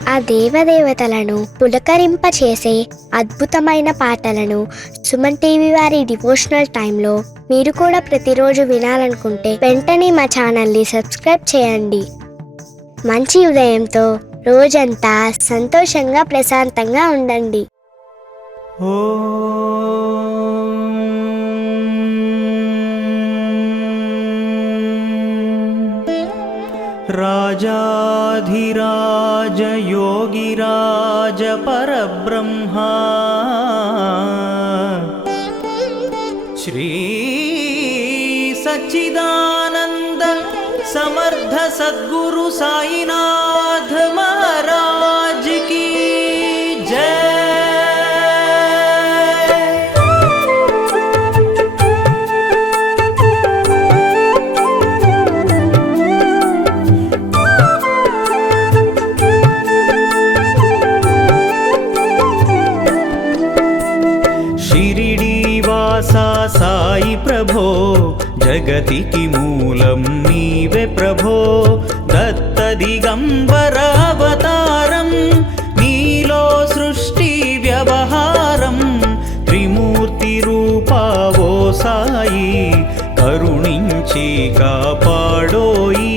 ఆ దేవదేవతలను పులకరింపచేసే అద్భుతమైన పాటలను సుమన్ టీవీ వారి డివోషనల్ టైంలో మీరు కూడా ప్రతిరోజు వినాలనుకుంటే వెంటనే మా ఛానల్ని సబ్స్క్రైబ్ చేయండి. మంచి ఉదయంతో రోజంతా సంతోషంగా ప్రశాంతంగా ఉండండి. राजाधिराज योगिराज परब्रह्मा श्री सच्चिदानंद समर्थ सद्गुरु साईनाथ महाराज की जय। साई प्रभो जगतिकी मूलं नीवे प्रभो दत्त दिगंबर अवतारं नीलो सृष्टि व्यवहारं त्रिमूर्ति रूपा वो साई करुणिंची कापाडोई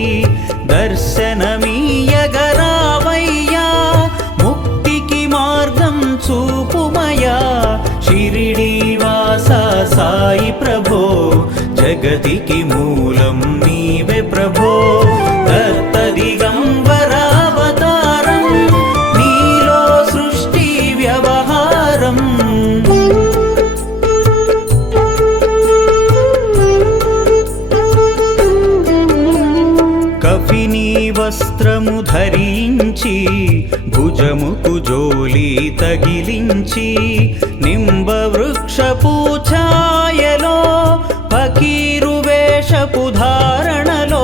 दर्शनमीयगरावय्या मुक्तिकी मार्गं चूपुमया शिरिडी साई प्रभो जगतिकी मूलं नीवे प्रभो दत्त दिगंबर अवतारं नीलो सृष्टि व्यवहारं कफिनी वस्त्रमु धరించి భుజముకు జోలి తగిలించి నింబ వృక్షపు ఛాయలో ఫకీరు వేషపు ధారణలో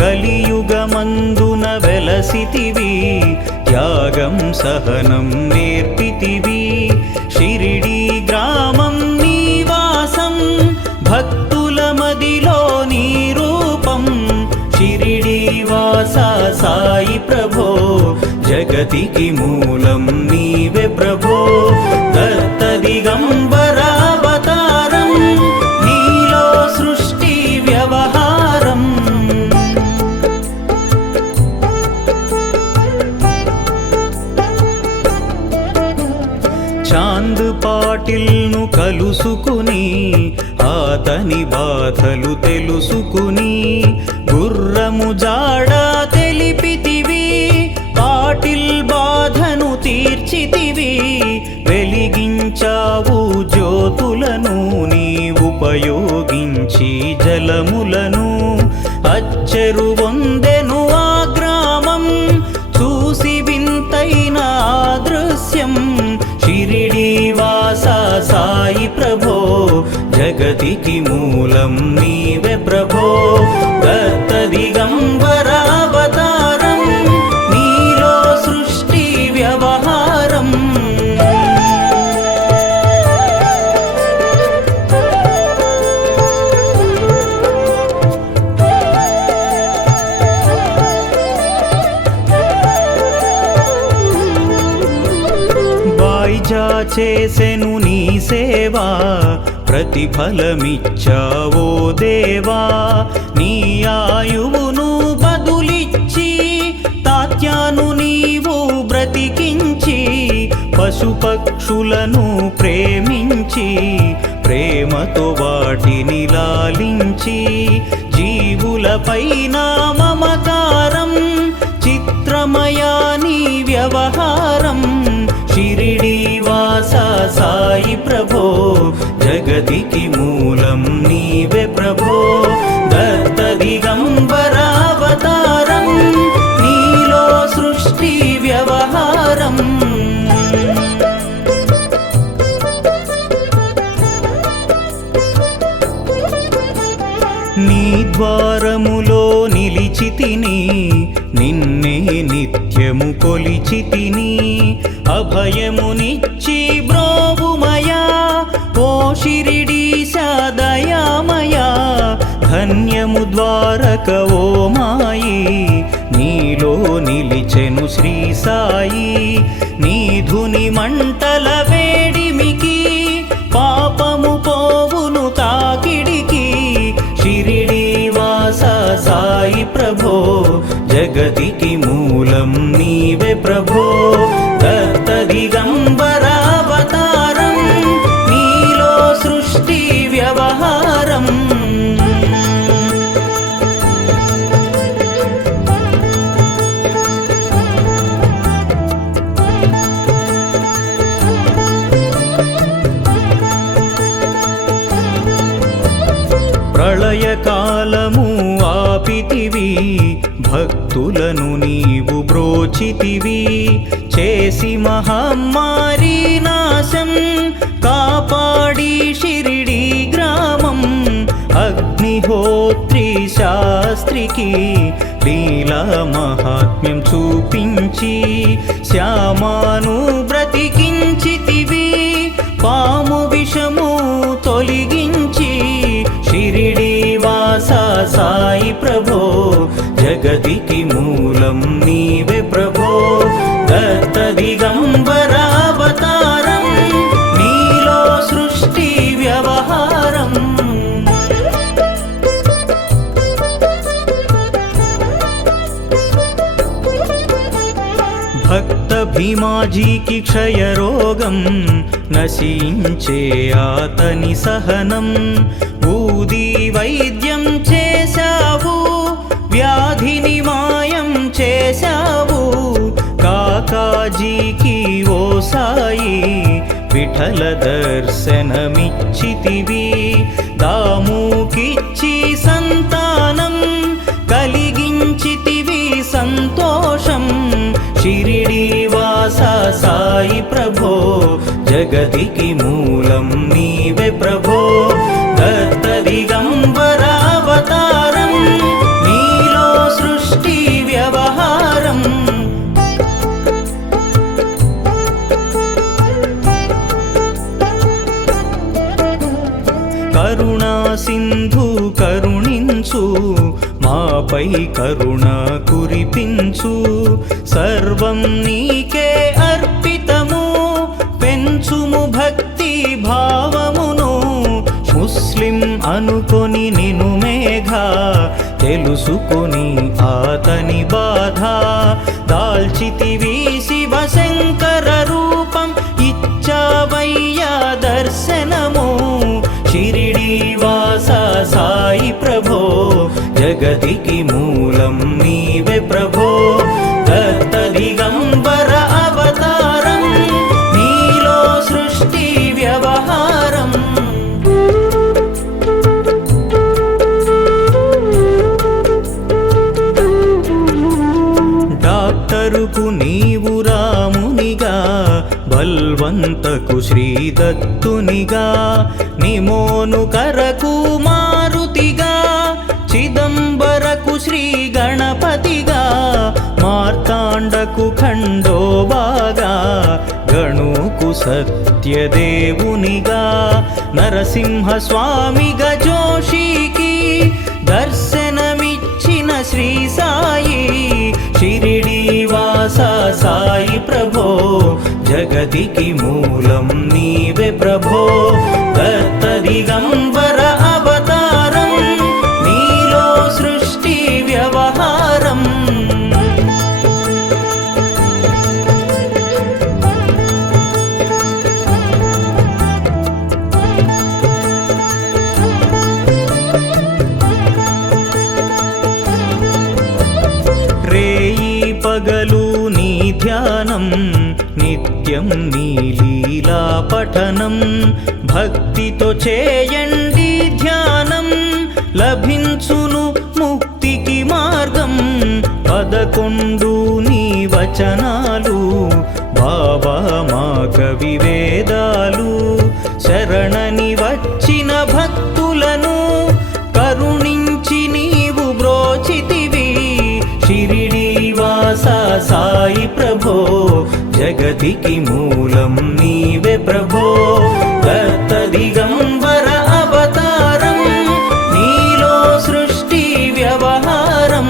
కలియుగమందున వెలసితివి త్యాగం సహనం నేర్పితివి షిరిడి గ్రామం నివాసం భక్తుల మదిలో నీ రూపం షిరిడి వాసా సాయి ప్రభో जगतिकी मूलं नीवे प्रभो दत्त दिगंबर अवतारं नीलो सृष्टि व्यवहारं चांद पाटिल्नु कलुसुकुनी आतनि बाधलु तेलुसुकुनी गुर्रमु जाड తెలిపితివి పాటిల్ బాధను తీర్చితివి వెలిగించావు జ్యోతులను నీ ఉపయోగించి జలములను అచ్చెరు వందెను ఆ గ్రామం చూసి వింతైన దృశ్యం షిరిడి వాసా సాయి ప్రభో జగతికి మూలం నీవే ప్రభో దత్త దిగంబర అవతారం నీలో సృష్టి వ్యవహారం బాయిజా చేసెను నీ సేవా ప్రతిఫలమిచ్చావో దేవా నీ ఆయువును బదులిచ్చి తాత్యాను నీవు బ్రతికించి పశుపక్షులను ప్రేమించి ప్రేమతో వాటిని లాలించి జీవులపైన మమకారం చిత్రమయా నీ వ్యవహారం షిరిడి వాసా సాయి ప్రభో జగతికి మూలం నీవే ప్రభో దత్త దిగంబర అవతారం నీలో సృష్టి వ్యవహారం నీ ద్వారములో నిలిచితిని నిన్నే నిత్యము కొలిచితిని అభయమునిచ్చి బ్రోవుమయా ఓ షిరిడీశా దయామయా ధన్యము ద్వారక ఓ మాయి నీలో నిలిచెను శ్రీ సాయి నీధుని మంటల వేడిమికి పాపము పోవును తాకిడికి షిరిడి వాస సాయి ప్రభో జగతికి మూలం నీవే ప్రభో దత్త దిగంబరావతారం నీలో సృష్టి వ్యవహారం ప్రళయకాలము ఆపితివి భక్తులను నీవు బ్రోచితివి చేసి మహమ్మారి నాశం కాపాడి షిరిడి గ్రామం అగ్నిహోత్రి శాస్త్రికి లీలా మహాత్మ్యం చూపించి శ్యామాను బ్రతికించితివి పాము విషము తొలగించి షిరిడి వాస సాయి ప్రభో జగతికి మూలం నీవే ప్రభో దత్త దిగంబరావతారం నీలో సృష్టి వ్యవహారం భక్త భీమాజీకి క్షయరోగం నశించే ఆతని సహనం ఊది వైద్యం చేశావు వ్యాధిని మాయం చేశావు కాకాజీకి ఓ సాయి విఠల దర్శనమిచ్చితివి దాముకిచ్చి సంతానం కలిగించితివి సంతోషం షిరిడి వాస సాయి ప్రభో జగతికి మూలం నీవే ప్రభో దత్త దిగంబరావతారం నీలో సృష్టి వ్యవహారం కరుణా సింధు కరుణించు మాపై కరుణ కురిపించు సర్వం నీకే అర్పితము పెంచుము భక్తి భావమును ముస్లిం అనుకొని నిను మేఘ తెలుసుకొని ఆతని బాధ దాల్చితివి శివశంకర రూపం ఇచ్చావయ్యా దర్శనము షిరిడి వాస సాయి ప్రభో జగతికి మూలం నీవే ప్రభో దత్త దిగంబర అవతారం నీలో సృష్టి వ్యవహారం డాక్టరుకు నీవు రామునిగా బల్వంతకు శ్రీదత్తునిగా నిమోను కరకు మారుతిగా చిదంబరకు శ్రీ గణపతిగా మార్తాండకు ఖండోబాగా గణుకు సత్యదేవునిగా నరసింహ స్వామిగా జోషికి దర్శనమిచ్చిన శ్రీ సాయి షిరిడి వాస సాయి ప్రభో జగతికి మూలం నీవే ప్రభో దత్త దిగంబర అవతారం నీలో సృష్టి వ్యవహారం రేయి పగలు నీ ధ్యానం నిత్యం నీ లీలా పఠనం భక్తితో చేయండి ధ్యానం లభించును ముక్తికి మార్గం 11 నీ వచనాలు బాబా మా కవి వేదాలు శరణని వచ్చిన భక్తులను కరుణించి నీవు బ్రోచితివి షిరిడి వాస సాయి ప్రభో జగతికి మూలం నీవే ప్రభో దత్త దిగంబర అవతారం నీలో సృష్టి వ్యవహారం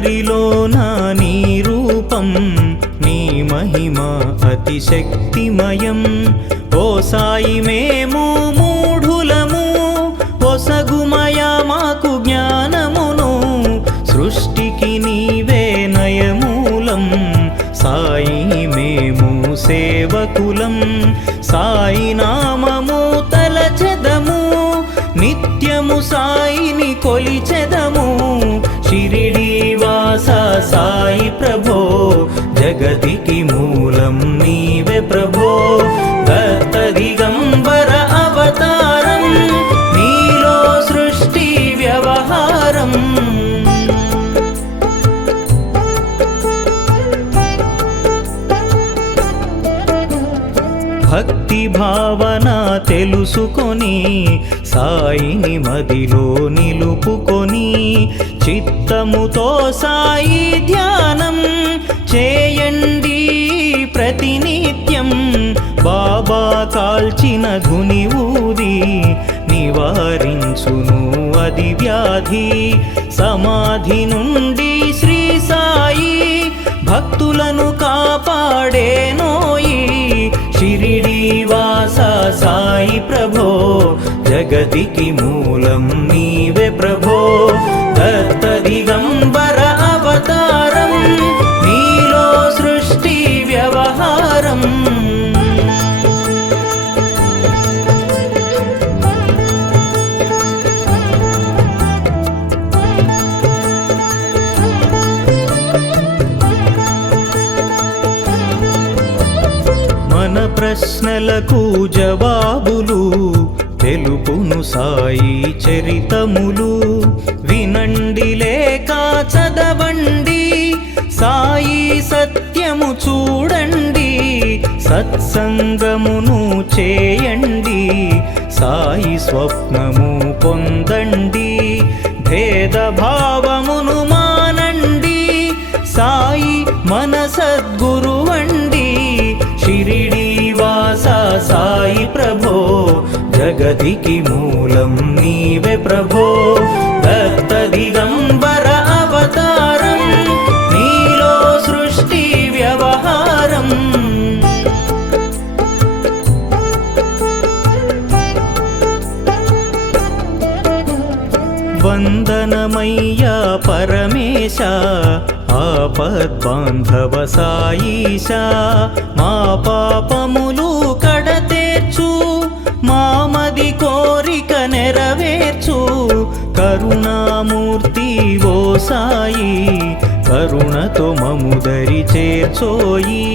అందరిలోన నీ రూపం, నీ మహిమ అతిశక్తిమయం. ఓ సాయి మేము మూఢులము, ఒసగుమయా మాకు జ్ఞానమును. సృష్టికి నీవే నయమూలం, సాయి మేము సేవకులం. సాయి నామము తలచెదము, నిత్యము సాయిని కొలిచెదము. షిరిడి వాస సాయి ప్రభో, జగతికి మూలం నీవే ప్రభో. దత్త దిగంబర అవతారం, నీలో సృష్టి వ్యవహారం. భక్తి భావన తెలుసుకొని, సాయిని మదిలో నిలుపుకొని, చిత్తముతో సాయి ధ్యానం చేయండి ప్రతినిత్యం. బాబా కాల్చిన ధుని ఊది నివారించును అది వ్యాధి. సమాధి నుండి శ్రీ సాయి భక్తులను కాపాడేనోయి. షిరిడి వాస సాయి ప్రభో, జగతికి మూలం నీవే ప్రభో. దత్త దిగంబర అవతారం, నీలో సృష్టి వ్యవహారం. మన ప్రశ్నలకు జవాబులు తెలుపును సాయి చరితములు. వినండి లేక చదవండి, సాయి సత్యము చూడండి. సత్సంగమును చేయండి, సాయి స్వప్నము పొందండి. భేదభావమును మానండి, సాయి మన సద్గురువండి. షిరిడి వాస సాయి ప్రభో, జగతికి మూలం నీవే ప్రభో. దత్త దిగంబర అవతారం, నీలో సృష్టి వ్యవహారం. వందనమయ్యా పరమేశ, ఆపద్బాంధవ సాయీశా. మా పాపములు కడతేర్చు, మామది కోరిక నెరవేర్చు. కరుణామూర్తి ఓ సాయి, కరుణతో మముదరి చేర్చోయి.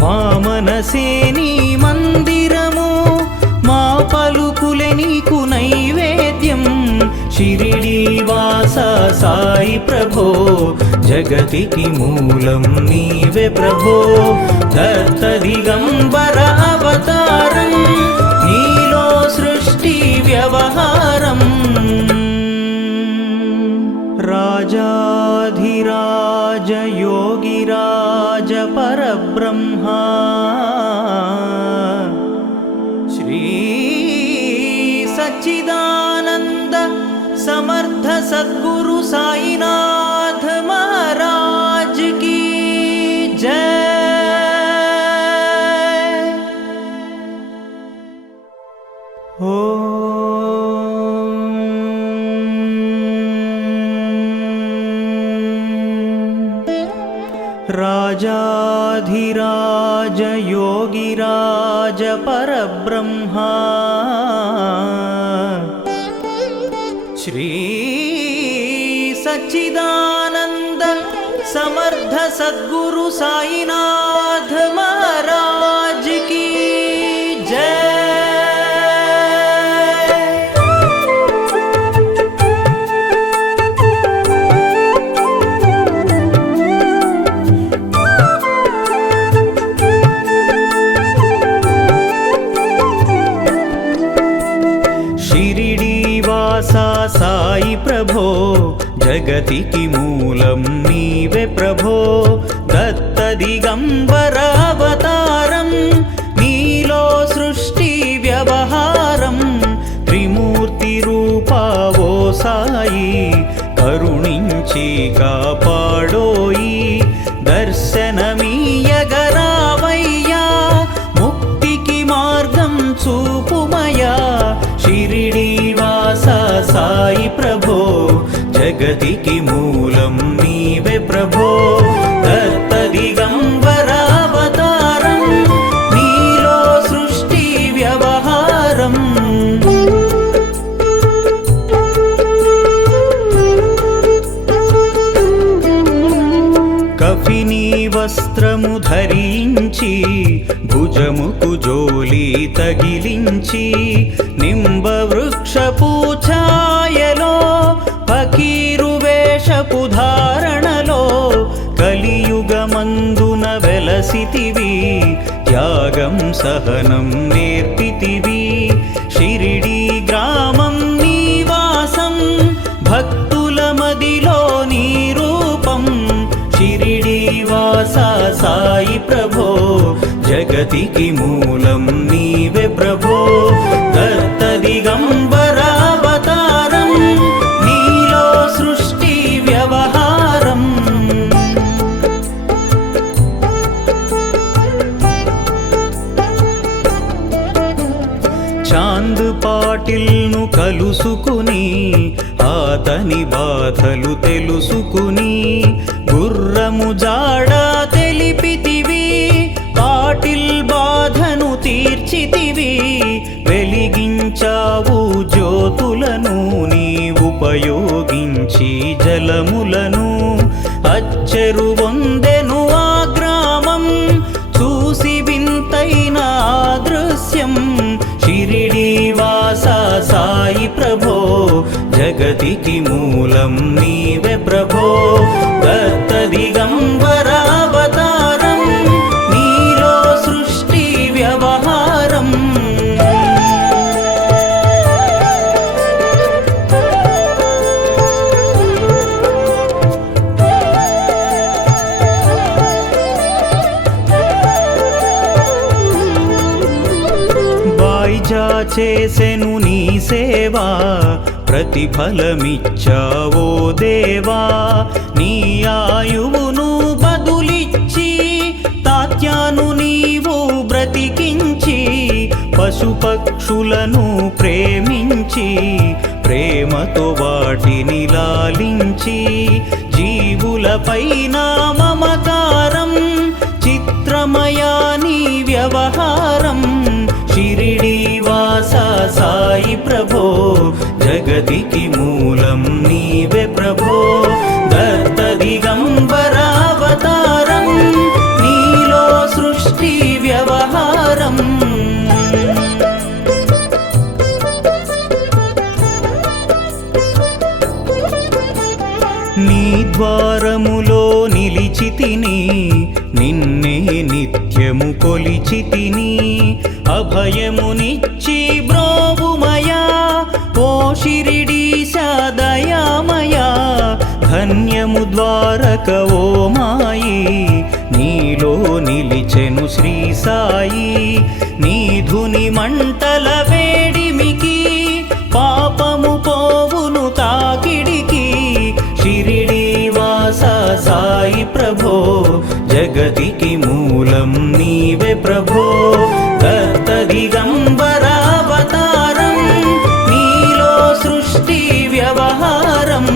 మా మనసే నీ మందిరము, మా పలుకులే నీకు నైవేద్యం. షిరిడి వాస సాయి ప్రభో, జగతికి మూలం నీవే ప్రభో. దత్త దిగంబర అవతారం, నీలో సృష్టి వ్యవహారం. రాజాధిరాజ యోగిరాజ పరబ్రహ్మ, శ్రీ సచ్చిదానంద समर्थ सद्गुरु साईनाथ महाराज की जय। राजाधिराज योगिराज परब्रह्मा, श्री सच्चिदानंद समर्थ सद्गुरु साईनाथ महाराज की जय। साई प्रभो, जगतिकी मूलं नीवे प्रभो। दत्त दिगंबर अवतारं, नीलो सृष्टि व्यवहारं। त्रिमूर्ति रूपा वो साई, करुणिंची कापाडु ప్రభుమయా షిరిడీవాస సాయి ప్రభో జగతికి మూలం నీవే ప్రభో దత్త దిగంబరావతారం నీలో సృష్టి వ్యవహారం కఫినీ వస్త్రము ధరించి భుజముకు జోలి తగిలించి నింబ వృక్షపు ఛాయలో ఫకీరు వేషపు ధారణలో కలియుగమందున వెలసితివి త్యాగం సహనం నేర్పితివి షిరిడీ గ్రామం నీవాసం భక్తుల మదిలో నీ రూపం షిరిడీవాస సాయి ప్రభో జగతికి మూలం నీవే ప్రభో దత్త దిగంబరావతారం నీలో సృష్టి వ్యవహారం చాంద్ పాటిల్ను కలుసుకుని అతని బాధలు తెలుసుకుని గుర్రము జాడ తెలిపితివి పాటిల్ బాధను తీర్చితివి వెలిగించావు జ్యోతులను నీ ఉపయోగించి జలములను అచ్చెరు వందెను ఆ గ్రామం చూసి వింతైన ఆ దృశ్యం షిరిడీవాస సాయి ప్రభో జగతికి మూలం నీవే ప్రభో దత్త దిగంబరావతారం నీలో సృష్టి వ్యవహారం వాయిజా చేసెను నీ సేవా ప్రతిఫలమిచ్చావో దేవా నీ ఆయువును బదులిచ్చి తాత్యాను నీవు బ్రతికించి పశుపక్షులను ప్రేమించి ప్రేమతో వాటిని లాలించి జీవులపైన మమకారం చిత్రమయా నీ వ్యవహారం షిరిడీవాస సాయి ప్రభో జగతికి మూలం నీవే ప్రభో దత్త దిగంబరావతారం నీలో సృష్టి వ్యవహారం నీ ద్వారములో నిలిచితిని నిన్నే నిత్యము కొలిచితిని అభయమునిచ్చి బ్రోవుమయా ఓ షిరిడీశ దయామయా ధన్యము ద్వారక ఓ మాయి నీలో నిలిచెను శ్రీ సాయి నీధుని మంటల వేడిమికి పాపము పోవును తాకిడికి షిరిడీవాస సాయి ప్రభో జగతికి మూలం నీవే ప్రభో దత్త దిగంబరావతారం నీలో సృష్టి వ్యవహారం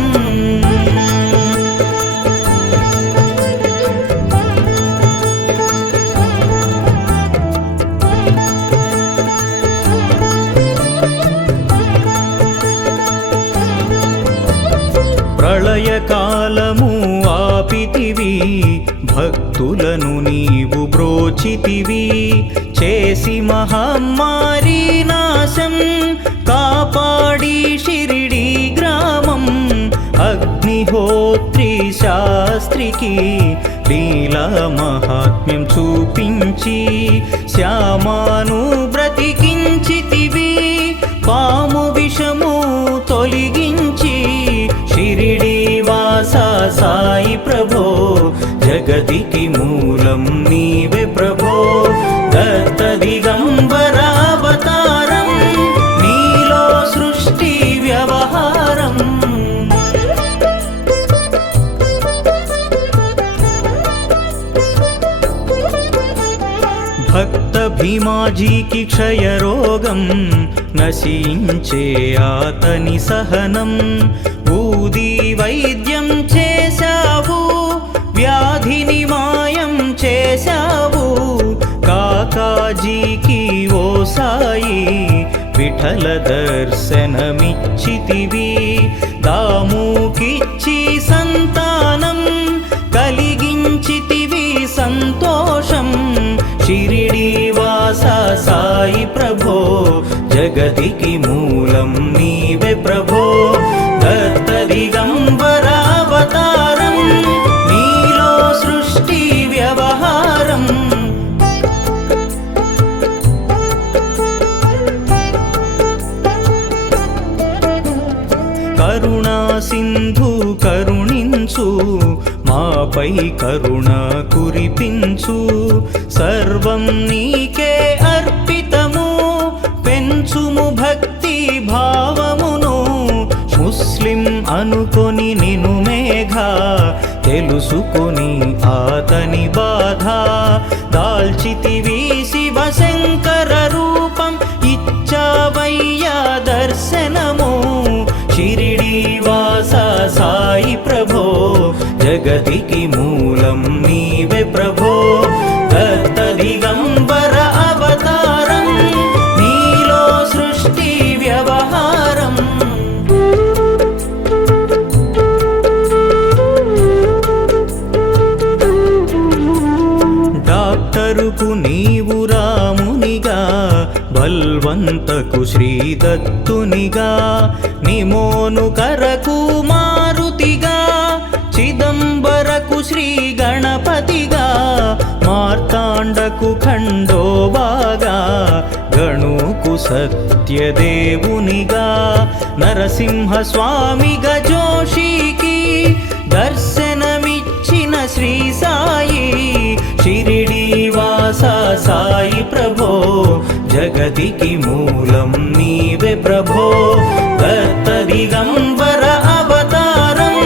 ప్రళయకాలము ఆపితివి భక్తులను నీవు బ్రోచితివి చేసి మహమ్మారి నాశం కాపాడి షిరిడీ గ్రామం అగ్నిహోత్రి శాస్త్రికి లీలా మహాత్మ్యం చూపించి శ్యామాను బ్రతికించితివి పాము విషము తొలగించి షిరిడీవాస సాయి ప్రభో జగతికి మూలం నీవే ప్రభో దత్త దిగంబరావతారం నీలో సృష్టి వ్యవహారం భక్త భీమాజీకి క్షయరోగం నశించే అతని సహనం, ఊది వైద్యం చేశావు, వ్యాధిని మాయం చేశావు. కాకాజీకి ఓ సాయి విఠల దర్శనమిచ్చితివి, దాముకిచ్చి సంతానం కలిగించితివి సంతోషం. షిరిడి వాస సాయి ప్రభో, జగతికి మూలం నీవే ప్రభో. దత్త దిగంబర అవతారం, నీలో సృష్టి వ్యవహారం. కరుణా సింధు కరుణించు, మాపై కరుణ కురిపించు. సర్వం నీకే అర్పితము, పెంచుము భక్తి భావమును. ముస్లిం అనుకొని నిను మేఘ, తెలుసుకొని అతని బాధ. దాల్చితివి శివశంకర రూపం, ఇచ్చావయ్యా దర్శనము. షిరిడి వాస సాయి ప్రభో, జగతికి మూలం నీవే ప్రభో. దత్త దిగంబర అవతారం, నీలో సృష్టి వ్యవహారం. డాక్టరుకు నీవు రామునిగా, బల్వంతకు శ్రీదత్తునిగా. నిమోను కరకు మారుతిగా, చిదంబరకు శ్రీ గణపతిగా. మార్తాండకు ఖండోబాగా, గణుకు సత్యదేవునిగా. నరసింహ స్వామిగా జోషికి దర్శనమిచ్చిన శ్రీ సాయి. షిరిడి వాస సాయి ప్రభో, జగతికి మూలం నీవే ప్రభో. దత్త దిగంబర అవతారం,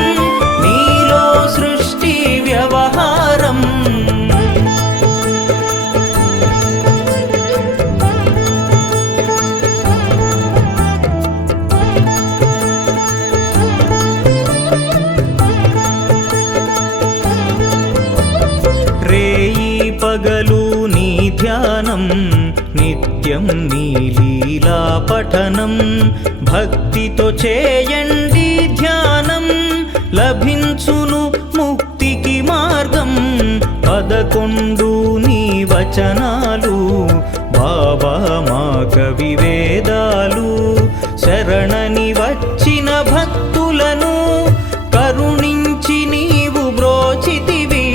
నీలో సృష్టి వ్యవహారం. రేయి పగలు నీ ధ్యానం, నిత్యం నీ లీలా పఠనం. భక్తితో చేయండి ధ్యానం, లభించును ముక్తికి మార్గం. 11 నీ వచనాలు, బాబా మా కవి వేదాలు. శరణని వచ్చిన భక్తులను కరుణించి నీవు బ్రోచితివి.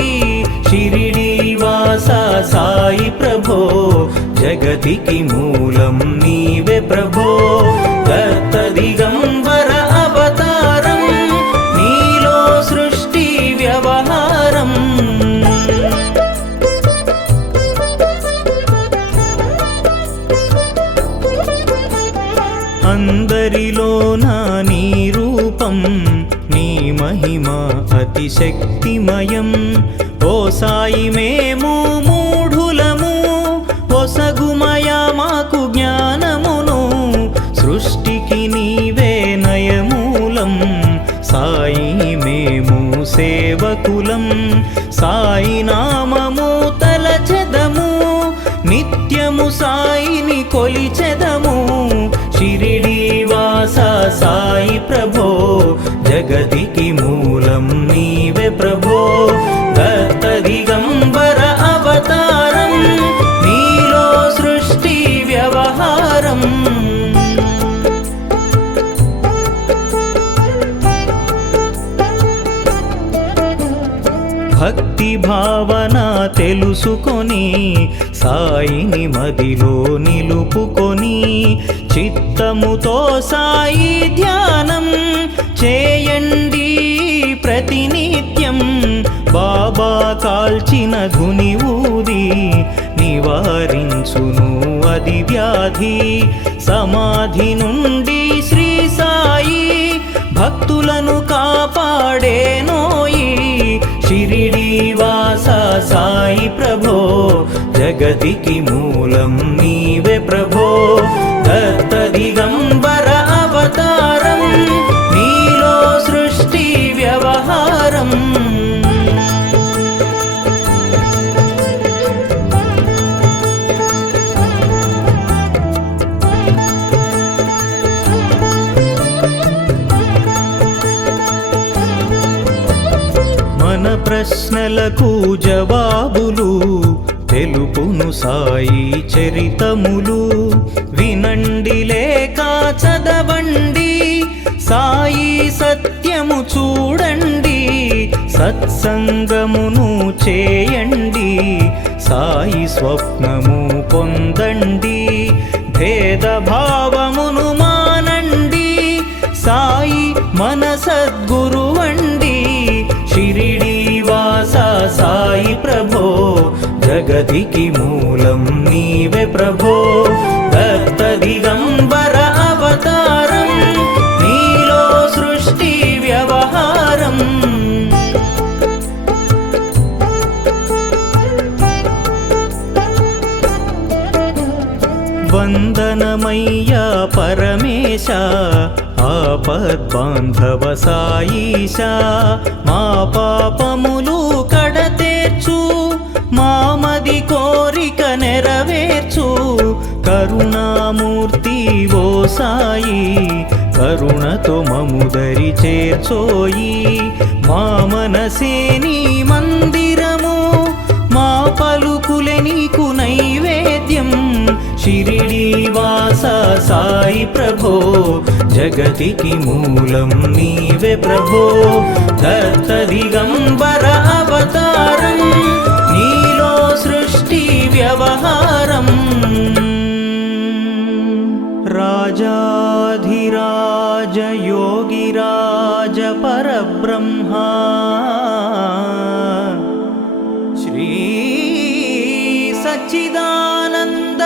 షిరిడి వాస సాయి ప్రభో, జగతికి మూలం నీవే ప్రభో. దత్త దిగంబర అవతారం, నీలో సృష్టి వ్యవహారం. అందరిలోన నీ రూపం, నీ మహిమ అతిశక్తిమయం. ఓ సాయి మేము మూఢులము, ఒసగుమయా మాకు జ్ఞానమును. సృష్టికి నీవే నయమూలం, సాయి మేము సేవకులం. సాయి నామము తలచెదము, నిత్యము సాయిని కొలిచెదము. షిరిడి వాస సాయి ప్రభో, జగతికి మూలం నీవే ప్రభో. దత్త దిగంబర అవతారం, నీలో సృష్టి వ్యవహారం. భక్తి భావన తెలుసుకొని, సాయిని మదిలో నిలుపుకొని. చిత్తముతో సాయి ధ్యానం చేయండి ప్రతినిత్యం. బాబా కాల్చిన ధుని ఊది, నివారించును అది వ్యాధి. సమాధి నుండి శ్రీ సాయి భక్తులను కాపాడేనోయి. షిరిడి వాస సాయి ప్రభో, జగతికి మూలం నీవే ప్రభో దత్త దిగంబర అవతారం నీలో సృష్టి వ్యవహారం మన ప్రశ్నలకు జవాబులు తెలుపును సాయి చరితములు వినండి లేక చదవండి సాయి సత్యము చూడండి సత్సంగమును చేయండి సాయి స్వప్నము పొందండి భేదభావమును మానండి సాయి మన సద్గురువండి షిరిడి వాస సాయి ప్రభో జగతికి మూలం నీవే ప్రభో దత్త దిగంబర అవతారం నీలో సృష్టి వ్యవహారం వందనమయ్యా పరమేశ ఆపద్బాంధవ సాయీశ మా పాపములు కడతేర్చు మామది కోరిక నెరవేర్చు కరుణామూర్తి ఓ సాయి కరుణతో మముదరి చేర్చోయి మా మనసే నీ మందిరము మా పలుకులే నీకు నైవేద్యం షిరిడి వాస సాయి ప్రభో జగతికి మూలం నీవే ప్రభో దత్త దిగంబర అవతారం నీలో సృష్టి వ్యవహారం రాజాధిరాజ యోగిరాజ పరబ్రహ్మ శ్రీ సచ్చిదానంద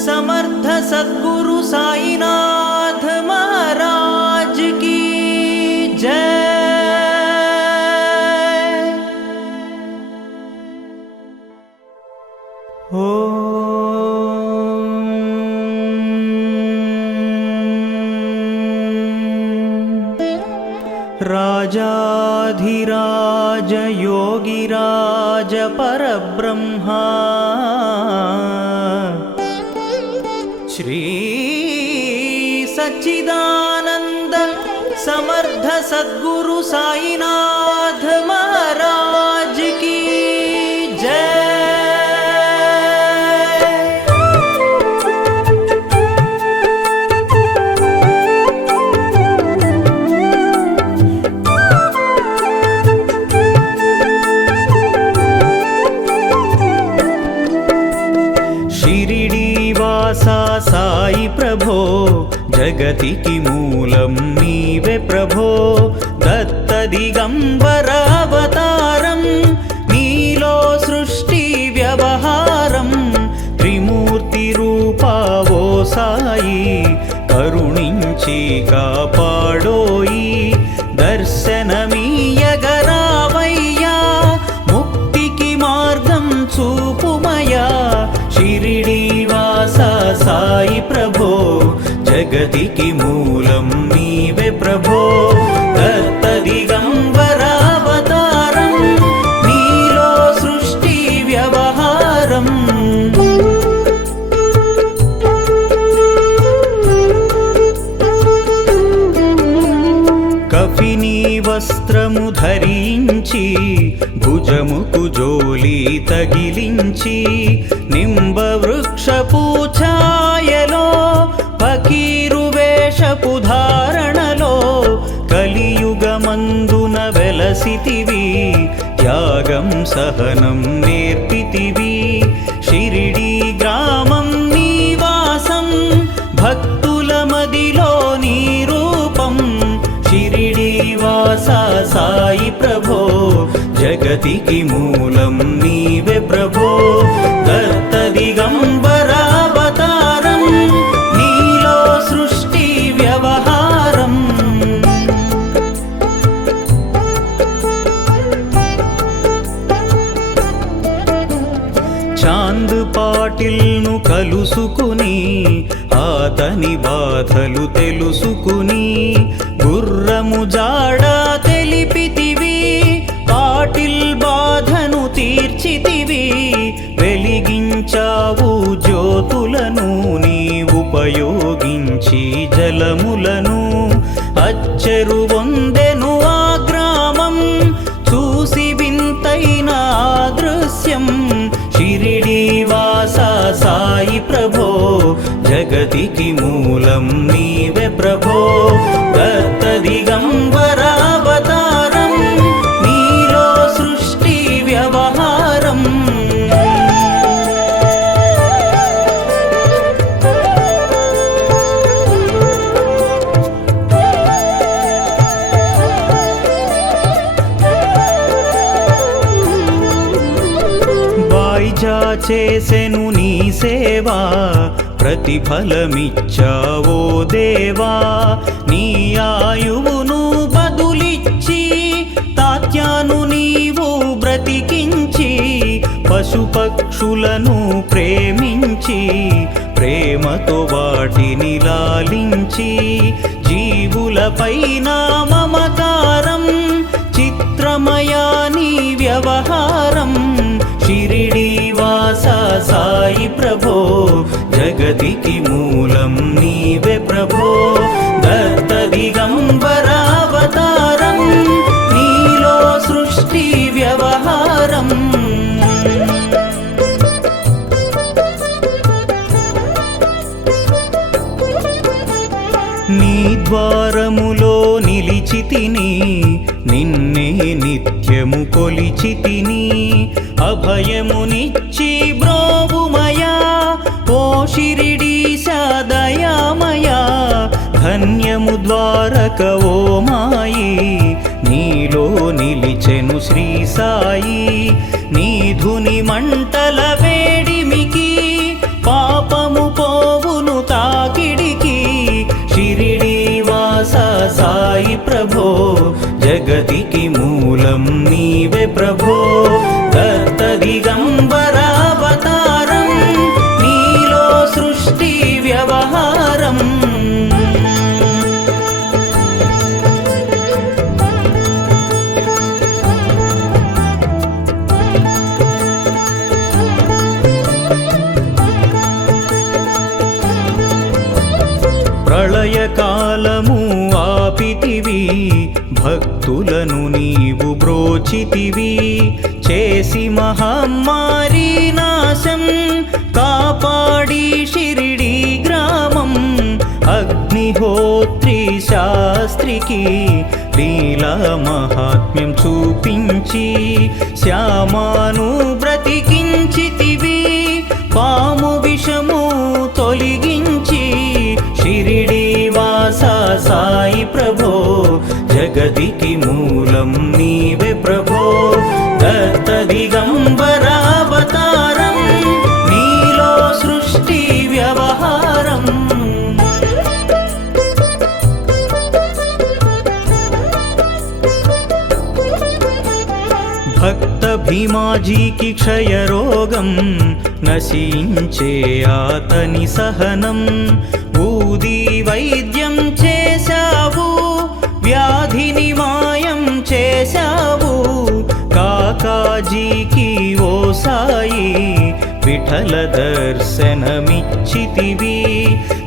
समर्थ सद्गुरु साईनाथ महाराज की जय। राजाधिराज योगिराज परब्रह्मा श्री सच्चिदानंद समर्थ सद्गुरु साईनाथ महाराज की जय। साई प्रभो जगतिकी मूलं नीवे प्रभो दत्त दिगंबर अवतारं नीलो सृष्टि व्यवहारं त्रिमूर्ति रूपा वो साई करुणिंची कापाडोयि दर्शनमीयगरावय्या मुक्तिकी मार्गं चूपुमया शिरिडी साई प्रभो जगतिकी मूलं नीवे प्रभो दत्त दिगंबर अवतारं नीलो सृष्टि व्यवहारं कफिनी वस्त्रमु धరించి భుజముకు జోలి తగిలించి నింబ వృక్షపు ఛాయలో ఫకీరు వేషపు ధారణలో కలియుగమందున వెలసితివి త్యాగం సహనం నేర్పితివి షిరిడి గ్రామం నివాసం భక్తుల మదిలో నీ రూపం షిరిడి వాస సాయి ప్రభో जगतिकी मूलं नीवे प्रभो दत्त दिगंबर अवतारं नीलो सृष्टि व्यवहारं चांद కలుసుకుని అతని బాధలు తెలుసుకుని గుర్రము జాడ తెలిపితివి పాటిల్ బాధను తీర్చితివి వెలిగించావు జ్యోతులను నీ ఉపయోగించి జలములను అచ్చెరు వందెను ఆ గ్రామం చూసి వింతైన దృశ్యం షిరిడి వాస సాయి ప్రభో జగతికి మూలం నీవే ప్రభో దత్త దిగంబర అవతారం నీలో సృష్టి వ్యవహారం వాయిజా చేసెను నీ సేవా ప్రతిఫలమిచ్చావో దేవా నీ ఆయువును బదులిచ్చి తాత్యాను నీవు బ్రతికించి పశుపక్షులను ప్రేమించి ప్రేమతో వాటిని లాలించి జీవులపైన మమకారం చిత్రమయా నీ వ్యవహారం షిరిడి వాస సాయి ప్రభో జగతికి మూలం నీవే ప్రభో దత్త దిగంబర అవతారం నీలో సృష్టి వ్యవహారం నీ ద్వారములో నిలిచితిని నిన్నే నిత్యము కొలిచితిని అభయమునిచ్చి బ్రోవుమయా ఓ షిరిడీశ దయామయా ధన్యము ద్వారక ఓ మాయి నీలో నిలిచెను శ్రీ సాయి నీ ధుని మంటల వేడిమికి పాపము పోవును తాకిడికి షిరిడి వాస సాయి ప్రభో జగతికి మూలం నీవే ప్రభో దత్త దిగంబర అవతారం నీలో సృష్టి వ్యవహారం ప్రళయకాలము ఆపితివి భక్తులను నీవు బ్రోచితివి చేసి మహమ్మారి నాశం కాపాడి షిరిడి గ్రామం అగ్నిహోత్రి శాస్త్రికి లీలా మహాత్మ్యం చూపించి శ్యామాను బ్రతికించితివి పాము విషము తొలగించి షిరిడి వాస సాయి ప్రభో జగతికి మూలం నీవే ప్రభో దత్త దిగంబర అవతారం నీలో సృష్టి వ్యవహారం భక్త భీమాజీకి క్షయరోగం నశించే అతని సహనం బూది వైద్యం చేశావు వ్యాధిని మాయం చేశావు కాకాజీకి ఓ సాయి విఠల దర్శనమిచ్చితివి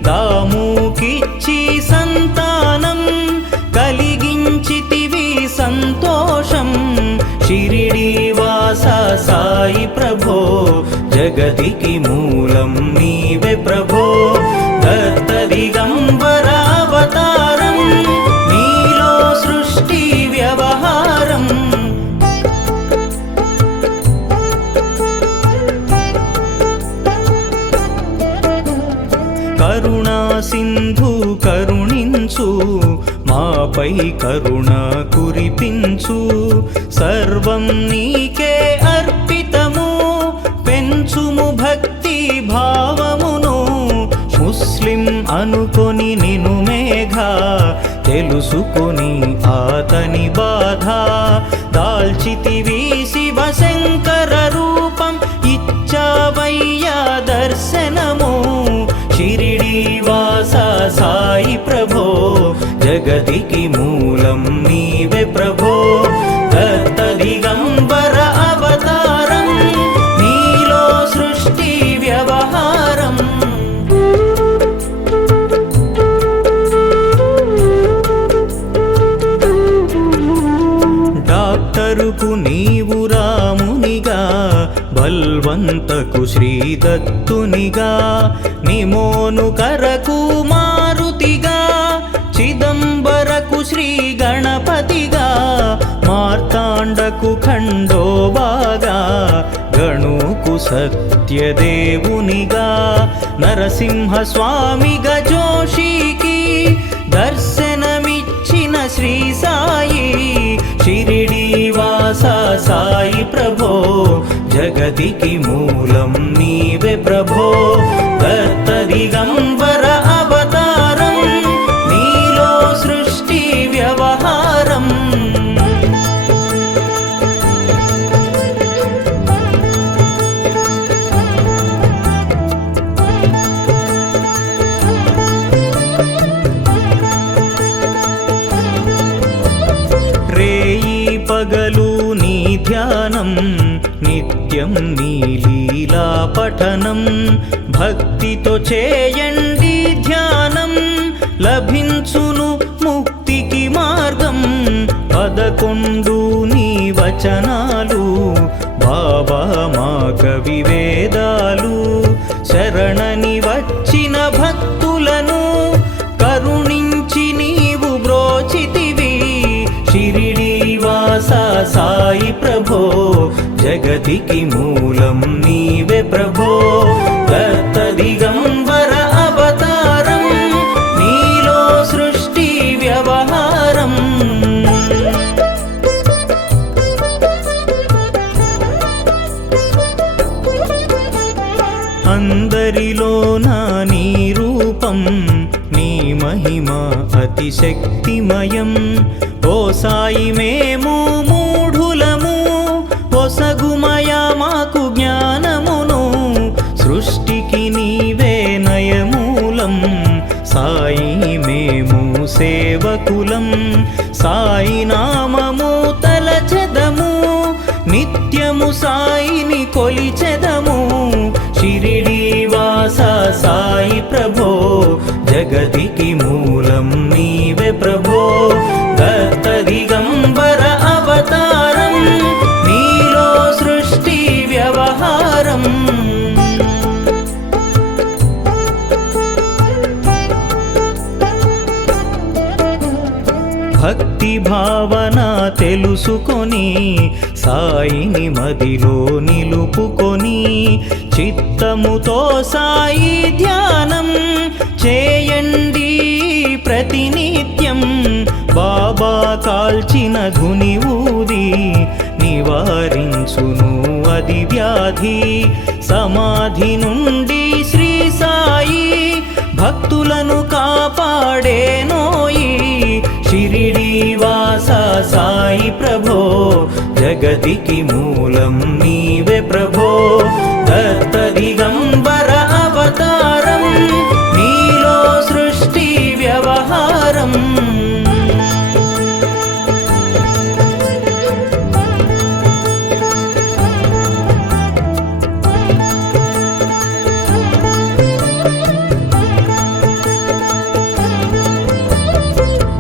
దాముకిచ్చి సంతానం కలిగించితివి సంతోషం షిరిడి వాస సాయి ప్రభో జగతికి మూలం నీవే ప్రభో దత్త దిగంబర అవతారం నీలో సృష్టి వ్యవహారం కరుణా సింధు కరుణించు మాపై కరుణ కురిపించు సర్వం నీకే అర్పితము పెంచుము భక్తి భావమును ముస్లిం అనుకొని నిను మేఘ తెలుసుకొని అతని బాధ దాల్చితివి శివశంకర రూపం ఇచ్చావయ్యా దర్శనము షిరిడీవాస సాయి ప్రభో జగతికి మూలం నీవే ప్రభో దత్త దిగంబర అవతారం నీలో సృష్టి వ్యవహారం డాక్టరుకు నీవు రామునిగా బల్వంతకు శ్రీదత్తునిగా నిమోను కరకు మారుతిగా చిదంబరకు శ్రీ గణపతిగా మార్తాండకు ఖండోబాగా గణుకు సత్యదేవునిగా నరసింహ స్వామిగా జోషికి దర్శనమిచ్చిన శ్రీ సాయి షిరిడీవాస సాయి ప్రభో జగతికి మూలం నీవే ప్రభో దత్త దిగంబర అవతారం నీలో సృష్టి వ్యవహారం రేయి పగలు నీ ధ్యానం నిత్యం నీ లీలా పఠనం భక్తితో చేయండి ధ్యానం లభించును ముక్తికి మార్గం 11 నీ వచనాలు బాబా మా కవి వేదాలు శరణని వచ్చిన భక్తులను కరుణించి నీవు బ్రోచితివి షిరిడీవాస సాయి ప్రభో జగతికి మూలం నీవే ప్రభో దత్త దిగంబర అవతారం నీలో సృష్టి వ్యవహారం అందరిలో నా నీ రూపం నీ మహిమ అతిశక్తిమయం ఓ సాయి మేము మూఢులము ఒసగుమయ మాకు జ్ఞానమును సృష్టికి నీవే నయమూలం సాయి మేము సేవకులం సాయి నామము తలచెదము నిత్యము సాయిని కొలిచెదము షిరిడీవాస సాయి ప్రభో జగతికి మూలం నీవే ప్రభో దత్త దిగంబర అవతారం నీలో సృష్టి వ్యవహారం భక్తి భావన తెలుసుకొని సాయిని మదిలో నిలుపుకొని చిత్తముతో సాయి ధ్యానం చేయండి ప్రతినిత్యం బాబా కాల్చిన ధుని ఊది నివారించును అది వ్యాధి సమాధి నుండి శ్రీ సాయి భక్తులను కాపాడేనోయి షిరిడీవాస సాయి ప్రభో జగతికి మూలం నీవే ప్రభో దత్త దిగంబర అవతారం నీలో సృష్టి వ్యవహారం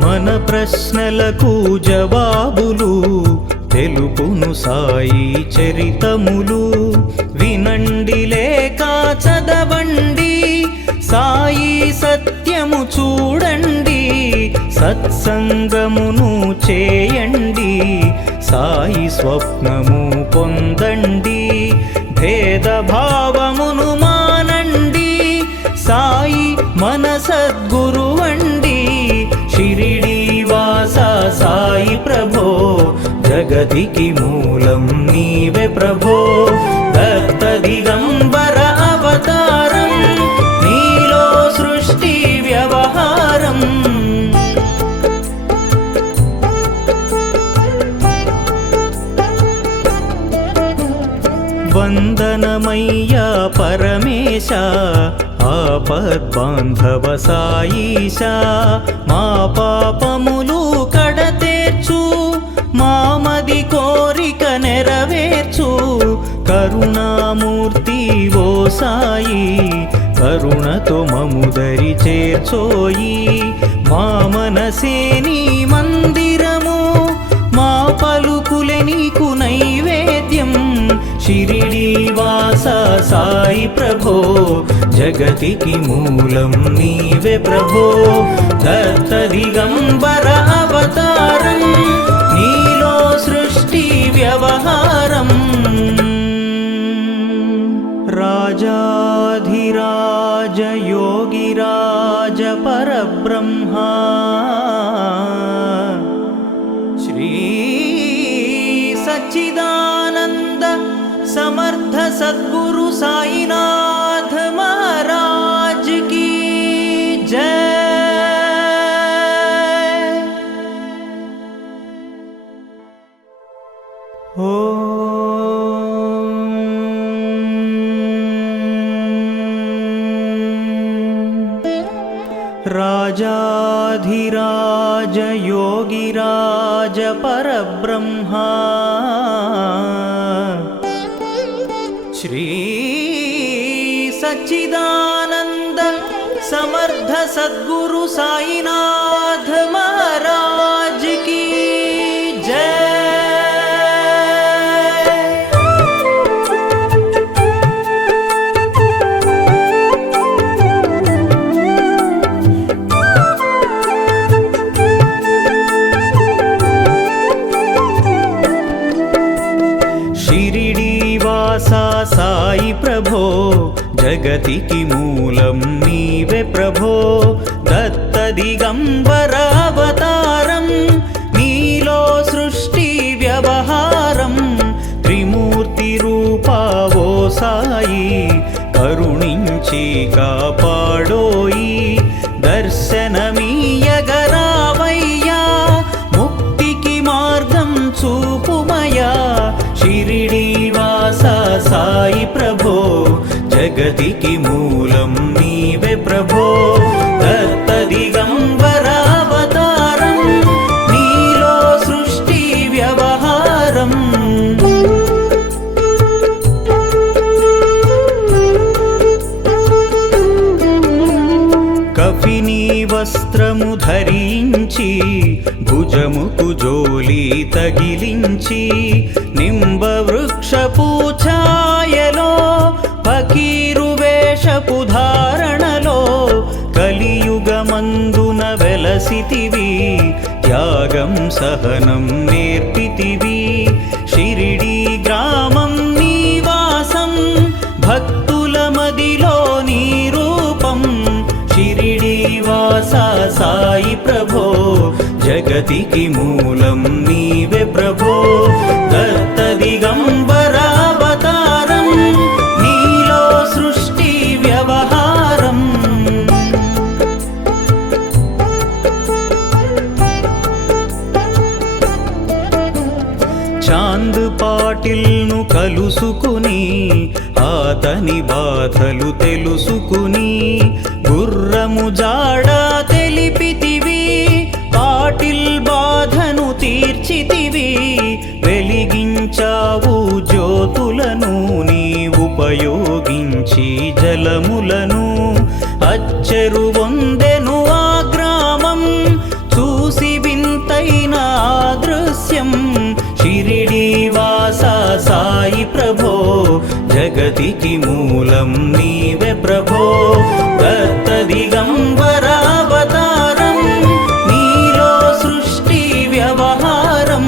మన ప్రశ్నలకు జవాబులు తెలుపును సాయి చరితములు వినండి లేక చదవండి సాయి సత్యము చూడండి సత్సంగమును చేయండి సాయి స్వప్నము పొందండి భేదభావమును మానండి సాయి మన సద్గురువండి షిరిడీవాస సాయి ప్రభో జగతికి మూలం నీవే ప్రభో దత్త దిగంబర అవతారం నీలో సృష్టి వ్యవహారం వందనమయ్యా పరమేశ ఆపద్బాంధవ సాయీశా మా పాపములు కడతేర్చు మామది కోరిక నెరవేర్చు కరుణామూర్తి ఓ సాయి కరుణతో మముదరి చేర్చోయి మా మనసే నీ మందిరము మా పలుకులే నీకు నైవేద్యం షిరిడి వాస సాయి ప్రభో జగతికి మూలం నీవే ప్రభో దత్త దిగంబర అవతారం నీలో సృష్టి వ్యవహారం రాజాధిరాజ యోగిరాజ పరబ్రహ్మా శ్రీ సచ్చిదానంద समर्थ सद्गुरु साईनाथ महाराज की जय। राजाधिराज योगिराज परब्रह्मा श्री सच्चिदानंद समर्थ सद्गुरु साईनाथ महाराज की जय। साई प्रभो जगतिकी मूलं नीवे प्रभो दत्त दिगंबर अवतारं नीलो सृष्टि व्यवहारं त्रिमूर्ति रूपा वो साई करुणिंची कापाडोयि दर्शनमीयगरावय्या मुक्तिकी मार्गं चूपुमया शिरिडी वासा साई प्रभो जगतिकी मूलं नीवे प्रभो दत्त दिगंबर अवतारं नीलो सृष्टि व्यवहारं कफिनी वस्त्रमु धరించి భుజముకు జోలి తగిలించి నింబ వృక్షపు ఛాయలో ఫకీరు వేషపు ధారణలో కలియుగమందున వెలసితివి త్యాగం సహనం నేర్పితివి షిరిడి గ్రామం నివాసం భక్తుల మదిలో నీ రూపం షిరిడి వాసా సాయి ప్రభో जगतिकी मूलं नीवे प्रभो दत्त दिगंबर अवतारं नीलो सृष्टि व्यवहारं चांद पाटिल नु कलुसुकुनी आतनि बाधलु तेलुसुकुनी गुर्रमु जाडा तेलिपितिवी పాటిల్ బాధను తీర్చితివి వెలిగించావు జ్యోతులను నీ ఉపయోగించి జలములను అచ్చెరు వందెను ఆ గ్రామం చూసి వింతైన దృశ్యం షిరిడి వాసా సాయి ప్రభో జగతికి మూలం నీవే ప్రభో దత్త దిగంబర అవతారం వ్యవహారం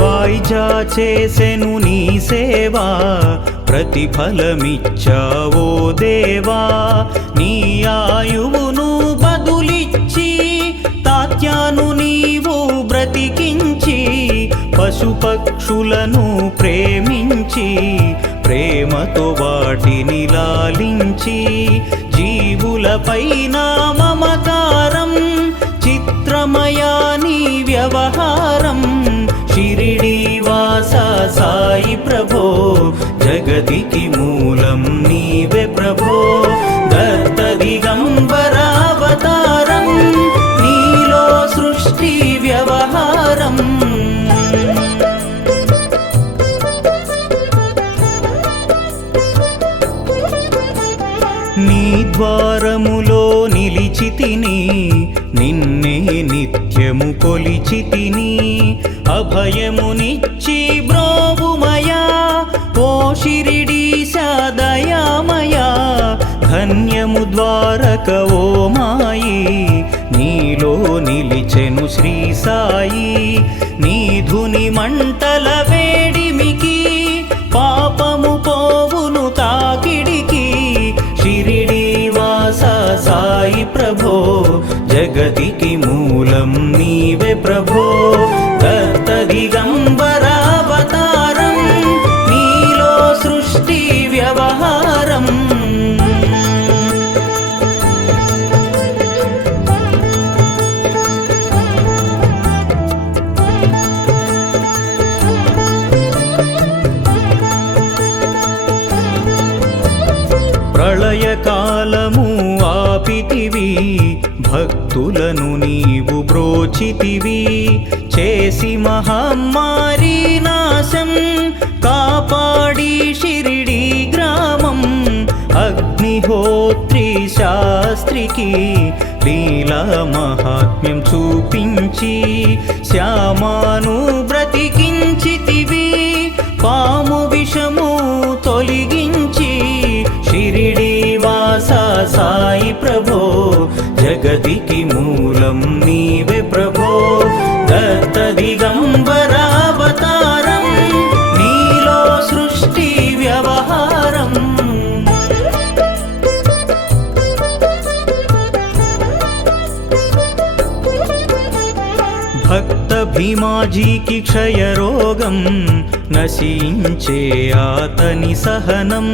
బాయిజా చేసెను నీ సేవా ప్రతిఫలమిచ్చావో దేవా నీ ఆయువును బదులిచ్చి తాత్యాను నీవు బ్రతికించి పశుపక్షులను ప్రేమించి ప్రేమతో వాటిని లాలించి జీవులపైన మమకారం చిత్రమయా నీ వ్యవహారం షిరిడి వాస సాయి ప్రభో జగతికి మూలం నీవే ప్రభో దత్త దిగంబర అవతారం నీలో సృష్టి వ్యవహారం నీ ద్వారములో నిలిచితిని నిన్నే నిత్యము కొలిచితిని అభయమునిచ్చి బ్రోవుమయా ఓ షిరిడీశ దయామయా ధన్యము ద్వారక ఓ మాయి నీలో నిలిచెను శ్రీ సాయి నీ ధుని మంటల వేడిమికి పాపము పోవును తాకిడికి షిరిడి వాస సాయి ప్రభో జగతికి మూలం నీవే ప్రభో దత్త దిగంబర అవతారం నీలో సృష్టి వ్యవహారం ప్రళయకాలము ఆపితివి భక్తులను నీవు బ్రోచితివి చేసి మహమ్మారి నాశం కాపాడి షిరిడి గ్రామం అగ్నిహోత్రి శాస్త్రికి లీలా మహాత్మ్యం చూపించి శ్యామాను బ్రతికించితివి పాము విషము తొలగించి షిరిడి వాస సాయి ప్రభో జగతికి మూలం నీవే ప్రభో దత్త దిగంబర అవతారం నీలో సృష్టి వ్యవహారం భక్త భీమాజీకి క్షయరోగం నశించే ఆతని సహనం